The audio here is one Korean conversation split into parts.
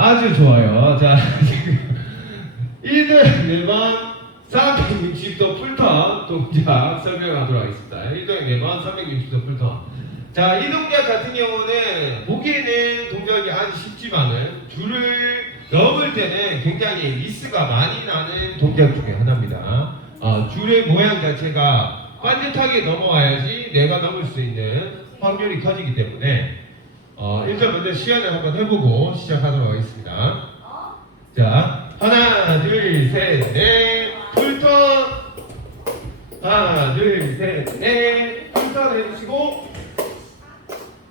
아주 좋아요. 자, 지금 1등 4번 360도 풀턴 동작 설명하도록 하겠습니다. 1등 4번 360도 풀턴. 자, 이 동작 같은 경우는 보기에는 동작이 아주 쉽지만은 줄을 넘을 때는 굉장히 미스가 많이 나는 동작 중에 하나입니다. 어, 줄의 모양 자체가 반듯하게 넘어와야지 내가 넘을 수 있는 확률이 커지기 때문에 어, 일단 먼저 시연을 한번 해보고 시작하도록 하겠습니다. 자, 하나, 둘, 셋, 넷, 풀턴. 하나, 둘, 셋, 넷, 풀턴 해주시고,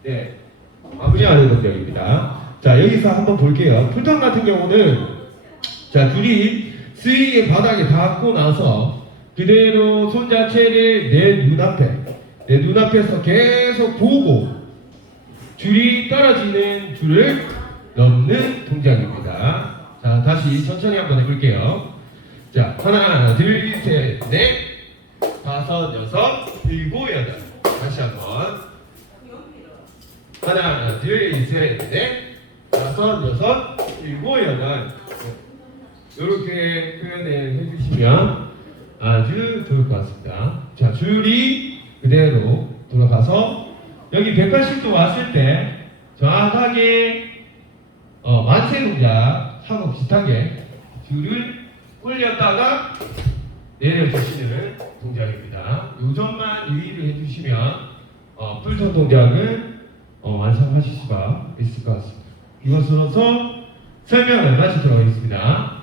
네, 마무리하는 동작입니다. 자, 여기서 한번 볼게요. 풀턴 같은 경우는, 자, 줄이 스윙의 바닥에 닿고 나서 그대로 손 자체를 내 눈앞에, 내 눈앞에서 계속 보고 줄이 떨어지는 줄을 넘는 동작입니다. 자, 다시 천천히 한번 해볼게요. 자, 하나, 둘, 셋, 넷, 다섯, 여섯, 일곱, 여덟. 다시 한 번. 하나, 둘, 셋, 넷, 다섯, 여섯, 일곱, 여덟. 이렇게 표현을 해주시면 아주 좋을 것 같습니다. 자, 줄이 그대로 돌아가서 여기 180도 왔을 때 정확하게 어, 만세 동작하고 비슷하게 줄을 올렸다가 내려주시는 동작입니다. 요 점만 유의를 해주시면 어, 풀턴 동작을 어, 완성하실 수가 있을 것 같습니다. 이것으로서 설명을 마치도록 하겠습니다.